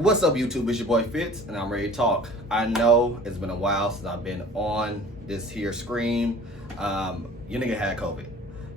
What's up, YouTube? It's your boy Fitz, and I'm ready to talk. I know it's been a while since I've been on this here screen. Your nigga had COVID,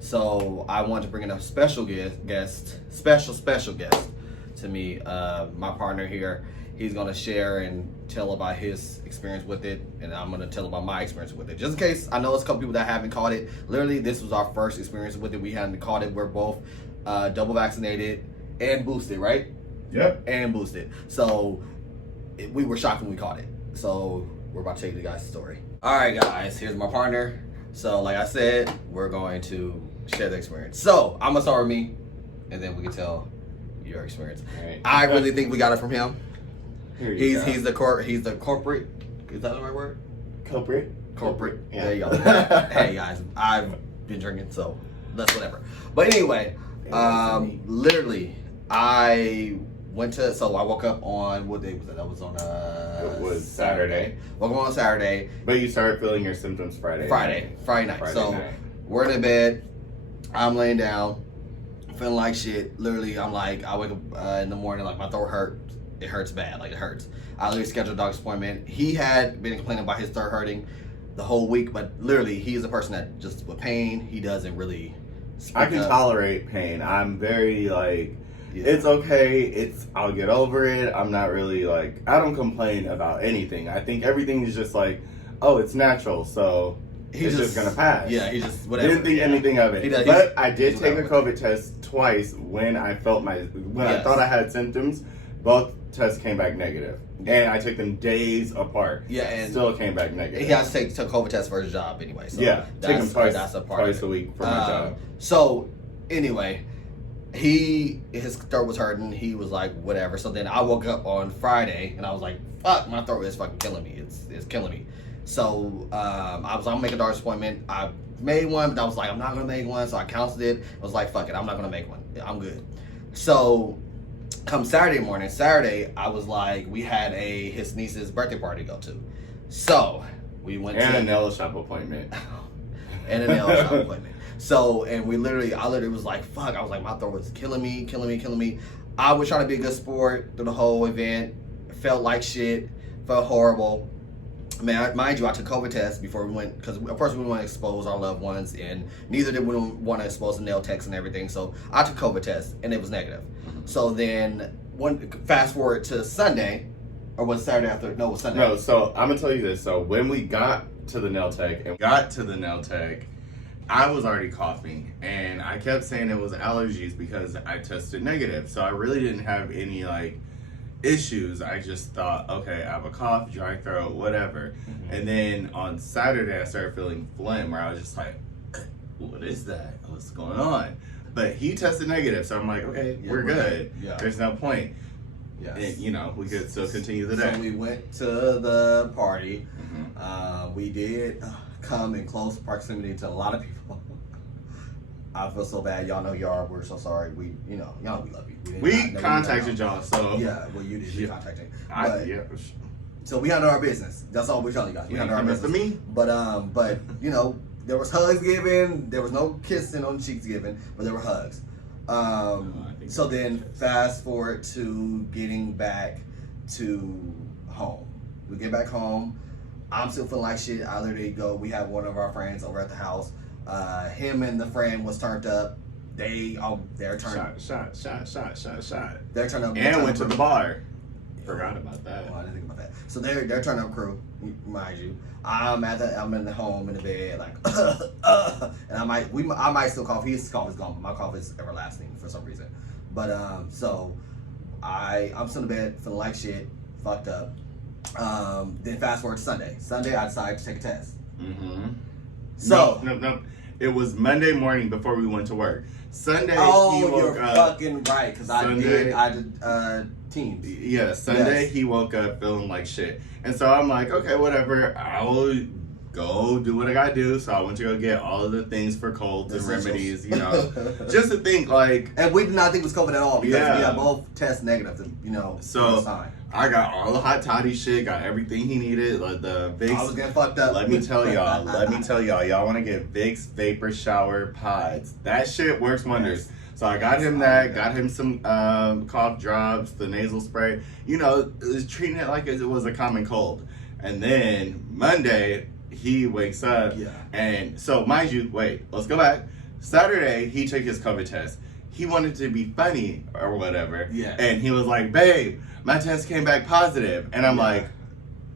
so I wanted to bring in a special guest to me. My partner here. He's gonna share and tell about his experience with it, and I'm gonna tell about my experience with it. Just in case, I know it's a couple people that haven't caught it. Literally, this was our first experience with it. We hadn't caught it. We're both double vaccinated and boosted, right? Yep. And boosted. So we were shocked when we caught it. So we're about to tell you guys the story. All right, guys, here's my partner. So like I said, we're going to share the experience. So I'm gonna start with me, and then we can tell your experience. Right. I really think we got it from him. He's the corporate. Is that the right word? Corporate. Yeah. There you go. Hey guys, I've been drinking, so that's whatever. But anyway, literally, I went to. So I woke up on what day was that? That was on It was Saturday. Woke up on Saturday. But you started feeling your symptoms Friday Friday night. night. We're in the bed. I'm laying down, feeling like shit. Literally, I'm like, I wake up in the morning, like my throat hurt. It hurts bad, like it hurts. I literally scheduled a doctor's appointment. He had been complaining about his throat hurting the whole week, but literally, he's a person that just with pain, he doesn't really speak I can up. tolerate pain. I'm very like, Yeah. it's okay. I'll get over it. I'm not really like, I don't complain about anything. I think everything is just like, oh, it's natural, so it's just gonna pass. Yeah, he just whatever. Didn't think anything of it. He But I did take a whatever. COVID test twice when I felt I Yes. thought I had symptoms. Both tests came back negative, and I took them days apart. Yeah, and still came back negative. he has to take COVID test for his job anyway. So yeah, take them twice. That's a part twice of it. a week for my job. So anyway, his throat was hurting. He was like, whatever. So then I woke up on Friday and I was like, fuck, my throat is fucking killing me. It's killing me. So I was gonna make a doctor's appointment. I made one, but I was like, I'm not gonna make one. So I canceled it. I was like, fuck it, I'm not gonna make one. I'm good. So come Saturday morning, I was like, we had his niece's birthday party to go to. So we went And to a nail shop appointment. and a nail shop appointment. So, and I literally was like, fuck. I was like, my throat was killing me. I was trying to be a good sport through the whole event. Felt like shit. Felt horrible. Man, mind you, I took COVID tests before we went, because of course we want to expose our loved ones, and neither did we want to expose the nail techs and everything. So I took COVID tests, and it was negative. So then, fast forward to Sunday, or was it Saturday after? No, it was Sunday. No, so I'm gonna tell you this. So when we got to the nail tech, I was already coughing, and I kept saying it was allergies because I tested negative. So I really didn't have any like issues. I just thought, okay, I have a cough, dry throat, whatever. And then on Saturday, I started feeling phlegm, where I was just like, what is that? What's going on? But he tested negative, so I'm like, okay, Yeah, we're good. Yeah. There's no point. Yes. And, we could still continue the day. So we went to the party. We did come in close proximity to a lot of people. I feel so bad. Y'all know y'all. We're so sorry. We love you. We contacted y'all, so yeah. Well, you did. You contacted. Yeah. So we handled our business. That's all we're telling you guys. We handled our business. Me. But there was hugs given. There was no kissing on the cheeks given, but there were hugs. So then fast forward to getting back to home. We get back home. I'm still feeling like shit. I literally go. We have one of our friends over at the house. Him and the friend was turned up. They're turned. Shot. They're turned up. And went to the bar. Forgot about that. Oh, I didn't think about that. So they're turn up crew, mind you. I'm in the home in the bed like, and I might still cough. His cough is gone, but my cough is everlasting for some reason. But so I'm still in the bed feeling like shit, fucked up. Then fast forward to Sunday. Sunday I decided to take a test. So no. It was Monday morning before we went to work. Sunday. You're fucking right, because I did teams. Yeah, Sunday he woke up feeling like shit. And so I'm like, okay, whatever. I will go do what I gotta do. So I went to go get all of the things for colds and remedies, just to think like. And we did not think it was COVID at all because Yeah. we had both test negative, So I got all the hot toddy shit, got everything he needed, like the Vicks. I was getting fucked up. Let me tell y'all, y'all want to get Vicks Vapor Shower Pods. That shit works wonders. So I got him that, got him some cough drops, the nasal spray. You know, was treating it like it was a common cold. And then Monday, he wakes up. Yeah. And so, mind you, wait, let's go back. Saturday, he took his COVID test. He wanted to be funny or whatever. Yeah. And he was like, babe, my test came back positive. And I'm like,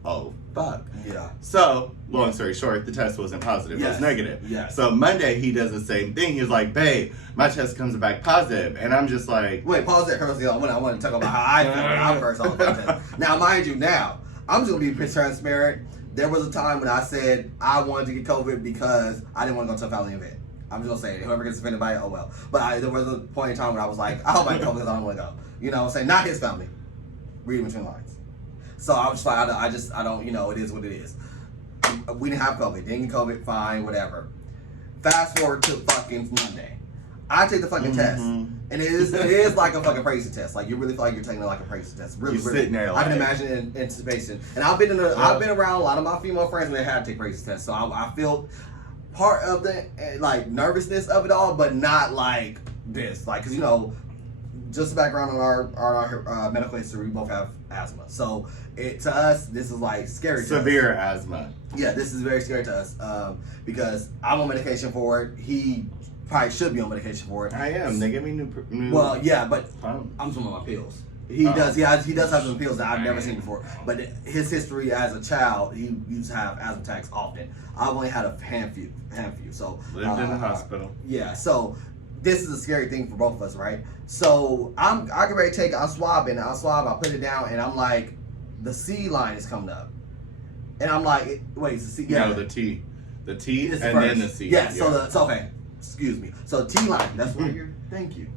oh, fuck. Yeah. So, long story short, the test wasn't positive. It was negative. Yes. So Monday, he does the same thing. He was like, babe, my test comes back positive. And I'm just like... Wait, pause there. First, I want to talk about how I felt when I first saw the test. Now, mind you, I'm just going to be transparent. There was a time when I said I wanted to get COVID because I didn't want to go to a family event. I'm just going to say it. Whoever gets offended by it, oh well. But there was a point in time when I was like, I hope I get COVID because I don't want to go. You know what I'm saying? Not his family. Read between the lines. So I was just like, I don't, you know, it is what it is. We didn't have COVID. Didn't get COVID, fine, whatever. Fast forward to fucking Monday. I take the fucking test. And it is like a fucking pregnancy test. Like, you really feel like you're taking it like a pregnancy test. Really, You're sitting there I can like... imagine in anticipation. And I've been around a lot of my female friends when they had to take pregnancy tests. So I feel part of the, like, nervousness of it all, but not like this. Like, because, you know, just background on our medical history, we both have asthma. So to us, this is like scary. Severe asthma. Yeah, this is very scary to us because I'm on medication for it. He probably should be on medication for it. I am. They give me new Well, yeah, but pump. I'm talking about my pills. He does have some pills that I've never seen before. But his history as a child, he used to have asthma attacks often. I've only had a handful. So Lived in the hospital. Yeah, so this is a scary thing for both of us, right? So I get ready to take, I'm swabbing, I put it down, and I'm like, the C line is coming up. And I'm like, wait, it's the C? Yeah. No, the T. The T and first. then the C. Yeah, so okay, excuse me. So T line, that's what you're, thank you.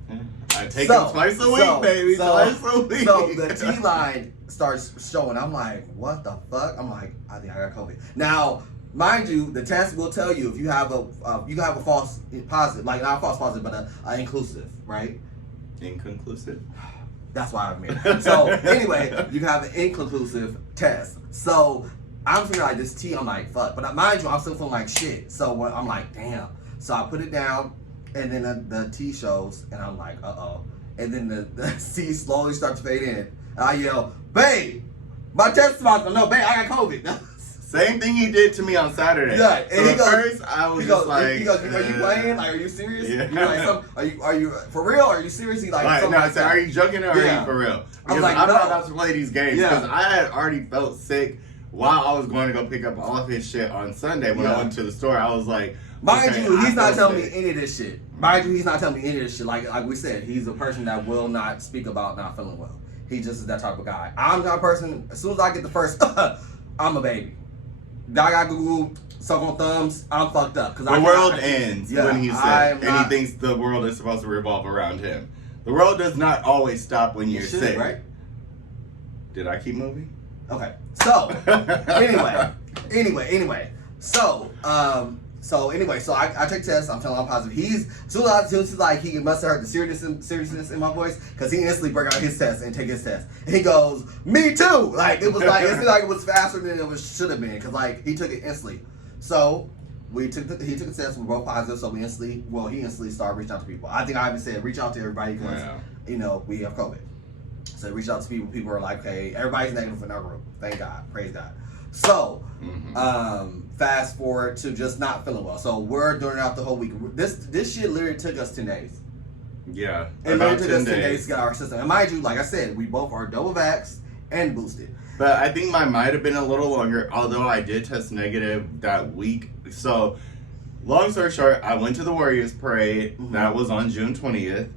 I take them twice a week, baby, twice a week. So the T line starts showing. I'm like, what the fuck? I'm like, I think I got COVID. Now, mind you, the test will tell you if you have a false positive, like not a false positive, but a inclusive, right? Inconclusive. That's why I'm here. So anyway, you can have an inconclusive test. So I'm feeling like this T, I'm like, fuck. But mind you, I'm still feeling like shit. So I'm like, damn. So I put it down, and then the T shows, and I'm like, uh-oh. And then the C slowly starts to fade in. And I yell, babe, my test is positive. No, babe, I got COVID. Same thing he did to me on Saturday. Yeah, and so first I was just like, he goes, are you playing? Like, are you serious? Yeah. You're like, are you for real? Are you serious? He like, no, I said, are you joking or are you for real? Because like, I'm no. not about to play these games. Because Yeah. I had already felt sick while I was going to go pick up all of his shit on Sunday when I went to the store. I was like, mind okay, you, he's not telling sick. me any of this shit. Mind you, he's not telling me any of this shit. Like we said, he's a person that will not speak about not feeling well. He just is that type of guy. I'm that person. As soon as I get the first, I'm a baby. I got Google, suck on thumbs. I'm fucked up because the world ends when he said, and he thinks the world is supposed to revolve around him. The world does not always stop when you're sick, right? Did I keep moving? Okay. So anyway. So I take tests. I'm telling him I'm positive. He's soon as like he must have heard the seriousness in my voice because he instantly break out his test and take his test. And he goes, "Me too!" Like it was like it seemed like it was faster than it should have been because like he took it instantly. So he took the test. We were both positive. So he instantly started reaching out to people. I think I even said reach out to everybody because you know we have COVID. So reach out to people. People are like, "Okay, everybody's negative in our group. Thank God, praise God." So, fast forward to just not feeling well. So we're doing it out the whole week. This shit literally took us 10 days. Yeah, It literally took us 10 days to get our system. And mind you, like I said, we both are double vaxxed and boosted. But I think mine might have been a little longer, although I did test negative that week. So, long story short, I went to the Warriors Parade. That was on June 20th.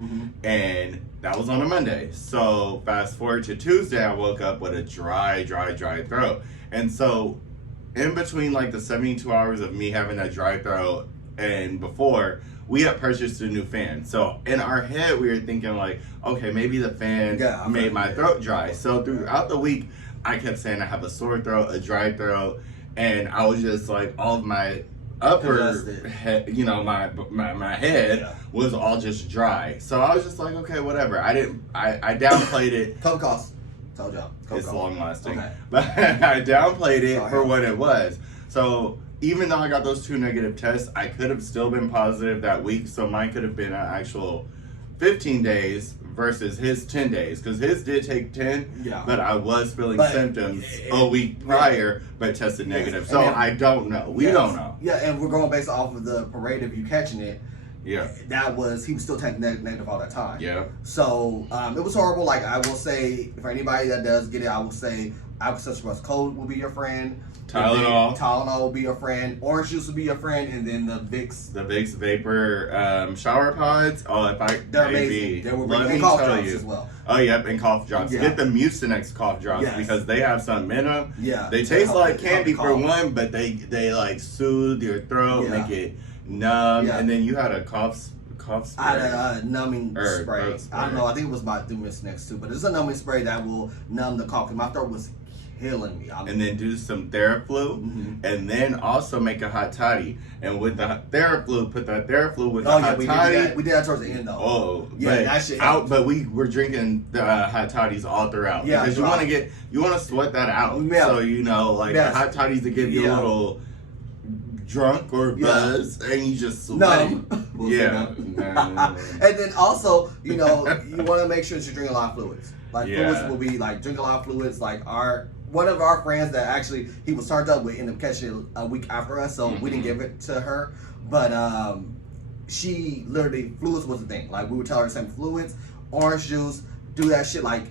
And that was on a Monday. So, fast forward to Tuesday, I woke up with a dry throat. And so, in between like the 72 hours of me having that dry throat and before, we had purchased a new fan. So, in our head, we were thinking like, okay, maybe the fan made my throat dry. So, throughout the week, I kept saying I have a sore throat, a dry throat, and I was just like, all of my upper head, you know, my head was all just dry. So I was just like, okay, whatever. I downplayed it. COVID costs. Told y'all. It's long lasting. Okay. But I downplayed it for what it was. So even though I got those 2 negative tests, I could have still been positive that week. So mine could have been an actual 15 days versus his 10 days, because his did take 10, Yeah. but I was feeling But symptoms it- a week prior, but tested negative. So then- I don't know. We don't know. Yeah, and we're going based off of the parade of you catching it. Yeah. He was still taking negative all that time. Yeah. So it was horrible. Like, I will say, for anybody that does get it, I will say Alka-Seltzer Cold will be your friend. Tylenol will be your friend. Orange juice will be your friend, and then the Vicks. The Vicks Vapor shower pods. Oh, They're amazing. They will bring let me cough tell drops you. as well. Oh, yep, and cough drops. Yeah. Get the Mucinex cough drops Yes. because they have something in them. Yeah. They taste like candy for one, but they like soothe your throat, make it numb, and then you had a cough spray. I had a numbing spray. spray. I don't know. I think it was about the Mucinex too, but it's a numbing spray that will numb the cough. My throat was killing me. And then do some Theraflu, and then also make a hot toddy. And with the Theraflu, put that Theraflu with the hot toddy. We did that towards the end though. Oh, yeah, that shit helped. But we were drinking the hot toddies all throughout. Yeah, because you want to sweat that out. Yeah. So the hot toddies to give you a little drunk or buzz, and you just sweaty. Yeah. And then also, you want to make sure that you're drinking a lot of fluids. Like fluids will be like drink a lot of fluids. Like one of our friends that actually he was turned up with ended up catching it a week after us, so we didn't give it to her. But she literally fluids was the thing. Like we would tell her the same fluids, orange juice, do that shit. Like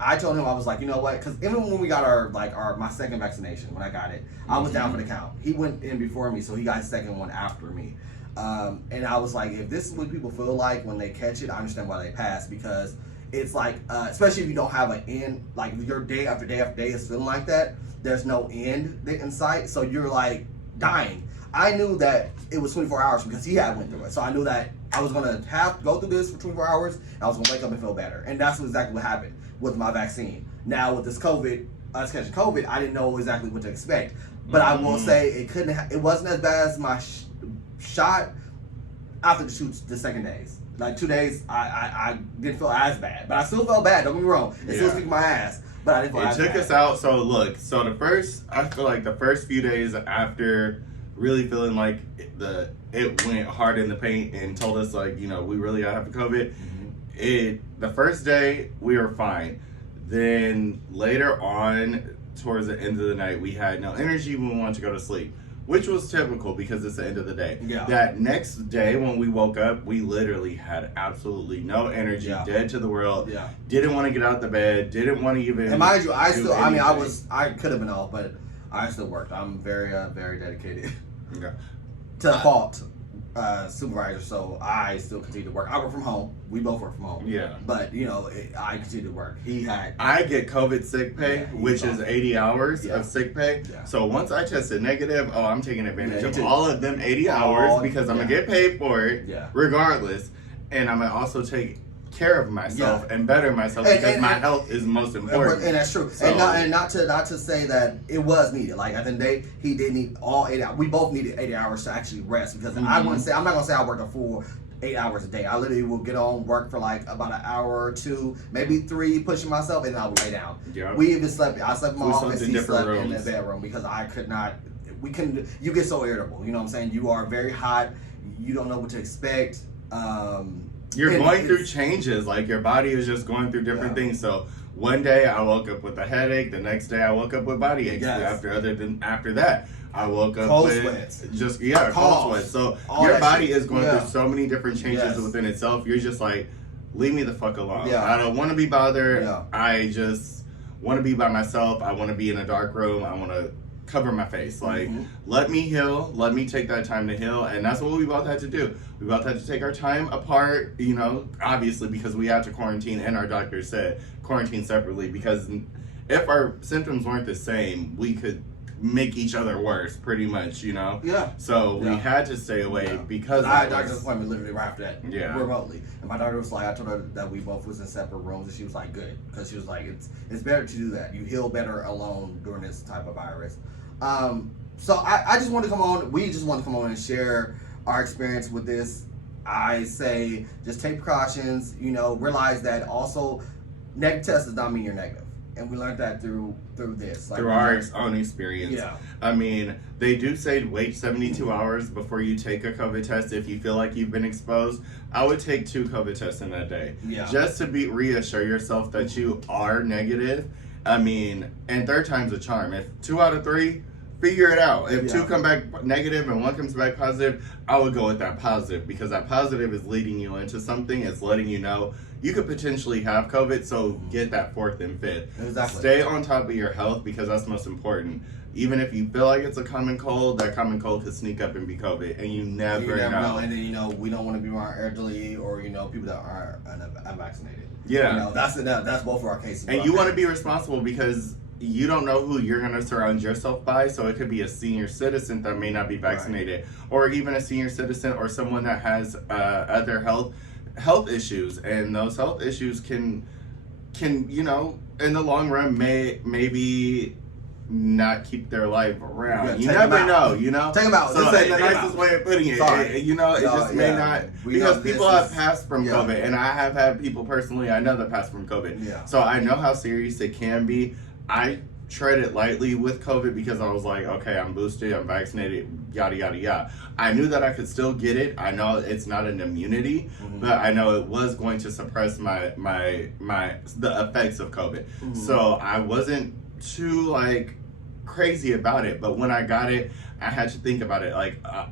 I told him, I was like, you know what? Because even when we got my second vaccination, when I got it, I was down for the count. He went in before me, so he got his second one after me. And I was like, if this is what people feel like when they catch it, I understand why they pass, because it's like, especially if you don't have an end, like your day after day after day is feeling like that, there's no end in sight, so you're like dying. I knew that it was 24 hours because he had went through it, so I knew that I was gonna have to go through this for 24 hours, and I was gonna wake up and feel better, and that's exactly what happened with my vaccine. Now with this us catching COVID, I didn't know exactly what to expect, but I will say it wasn't as bad as my shot after the second days. Like 2 days, I didn't feel as bad, but I still felt bad. Don't get me wrong. It still took my ass, but I didn't feel as bad. It took us out. So look, I feel like the first few days after really feeling like it went hard in the paint and told us like, we really gotta have the COVID. The first day we were fine. Then later on, towards the end of the night, we had no energy. We wanted to go to sleep, which was typical because it's the end of the day. Yeah. That next day when we woke up, we literally had absolutely no energy, dead to the world. Yeah. Didn't want to get out the bed. Didn't want to even. And mind you, I could have been off, but I still worked. I'm very, very dedicated. Okay. To the fault. Supervisor, so I still continue to work. I work from home. We both work from home. Yeah. But I continue to work. I get COVID sick pay, which is 80 hours of sick pay. Yeah. So once I tested negative, I'm taking advantage of all of them 80 hours because I'm gonna get paid for it, regardless, and I'm gonna also take care of myself and better myself because my health is most important. And that's true. So, and not to say that it was needed. Like at the end of the day, he did need all 8 hours. We both needed 80 hours to actually rest because I'm not gonna say I worked a full 8 hours a day. I literally will get on work for like about an hour or two, maybe 3, pushing myself, and then I would lay down. Yeah. We even slept. I slept in my office. He slept in the bedroom because I could not. We couldn't. You get so irritable. You know what I'm saying? You are very hot. You don't know what to expect. You're going through changes, like your body is just going through different things. So one day I woke up with a headache, the next day I woke up with body aches. After that, I woke up cold with sweats. Cold sweats. So your body is going through so many different changes within itself. You're just like, leave me the fuck alone. Yeah. I don't want to be bothered. Yeah. I just want to be by myself. I want to be in a dark room. I want to cover my face. Like, let me heal. Let me take that time to heal. And that's what we both had to do. We both had to take our time apart, obviously because we had to quarantine, and our doctor said quarantine separately because if our symptoms weren't the same, we could make each other worse, pretty much, Yeah. So we had to stay away because I had a doctor's appointment literally right after that. Yeah. Remotely. And my doctor was like, I told her that we both was in separate rooms, and she was like, good. Because she was like, it's better to do that. You heal better alone during this type of virus. So I just want to come on, we just want to come on and share our experience with this. I say just take precautions, realize that also negative test does not mean you're negative. and we learned that through this. Through our own experience. Yeah. I mean, they do say wait 72 hours before you take a COVID test if you feel like you've been exposed. I would take 2 COVID tests in a day. Yeah. Just to reassure yourself that you are negative. I mean, and 3rd time's a charm. If 2 out of 3, figure it out. If 2 come back negative and 1 comes back positive, I would go with that positive, because that positive is leading you into something. It's letting you know you could potentially have COVID, so get that 4th and 5th. Exactly. Stay on top of your health, because that's most important. Even if you feel like it's a common cold, that common cold could sneak up and be COVID, and you never know. And then, we don't want to be around elderly or, people that are unvaccinated. Yeah. That's both of our cases. And you want to be responsible, because you don't know who you're going to surround yourself by. So it could be a senior citizen that may not be vaccinated, or even a senior citizen or someone that has other health issues, and those health issues can in the long run maybe not keep their life around. You never know. Take them out. So that's the nicest way of putting it. It just may not, because people have passed from COVID, and I have had people personally I know that passed from COVID. Yeah. So I know how serious it can be. I tread it lightly with COVID, because I was like, okay, I'm boosted, I'm vaccinated, yada yada yada. I knew that I could still get it. I know it's not an immunity, but I know it was going to suppress the effects of COVID. So I wasn't too crazy about it, but when I got it, I had to think about it.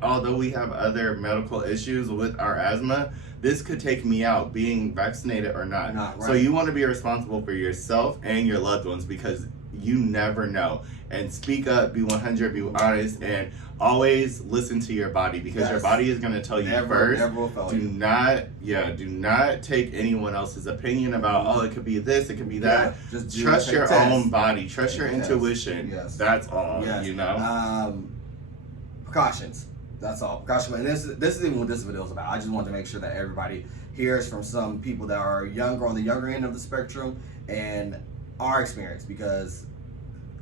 Although we have other medical issues with our asthma, this could take me out, being vaccinated or not. Right. So you want to be responsible for yourself and your loved ones, because you never know. And speak up, be 100, be honest, and always listen to your body, because your body is going to tell you first. Never will fail do not take anyone else's opinion about, it could be this, it could be that. Just trust your own body, trust your intuition. Yes. That's all. Precautions. That's all. Precautions. And this is even what this video is about. I just wanted to make sure that everybody hears from some people that are younger, on the younger end of the spectrum, and our experience, because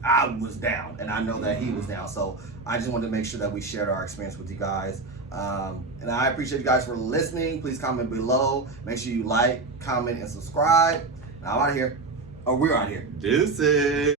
I was down, and I know that he was down. So I just wanted to make sure that we shared our experience with you guys. And I appreciate you guys for listening. Please comment below. Make sure you like, comment, and subscribe. Now I'm out of here. We're out of here. Deuces.